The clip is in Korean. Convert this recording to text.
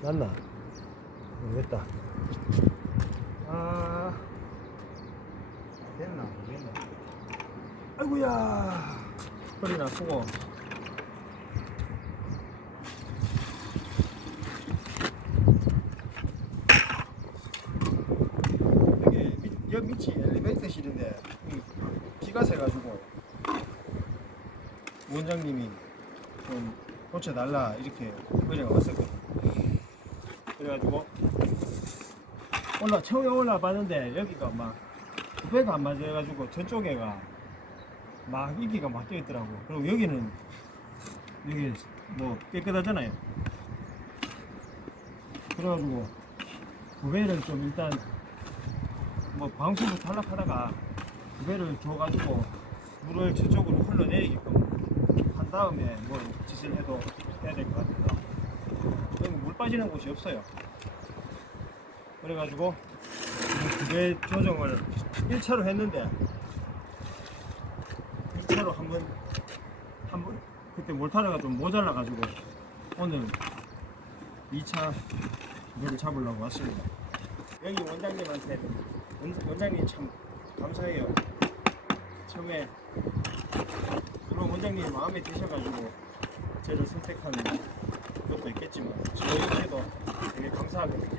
났나? 모르겠다. 아, 됐나 모르겠네. 아이고야. 허리 나쁘고. 여기 밑, 여기 밑이 엘리베이터실인데 이 비가 새가지고 원장님이 좀 고쳐달라 이렇게 의뢰가 왔었거든. 그래가지고 올라 처음에 올라 봤는데 여기가 막 구배가 안 맞아가지고 저쪽에가 막 이기가 막혀 있더라고. 그리고 여기는 여기 뭐 깨끗하잖아요. 그래가지고 구배를 좀 일단 뭐 방수부 탈락하다가 구배를 줘가지고 물을 저쪽으로 흘러내리게끔 한 다음에 뭐 짓을 해도 해야 될 것 같아요. 빠지는 곳이 없어요. 그래가지고 이 구배 조정을 1차로 했는데 2차로 한번 한번 그때 몰타르가 좀 모자라가지고 오늘 2차 구배를 잡으려고 왔습니다. 여기 원장님한테 원, 원장님 참 감사해요. 처음에 물론 원장님이 마음에 드셔가지고 저를 선택한 差别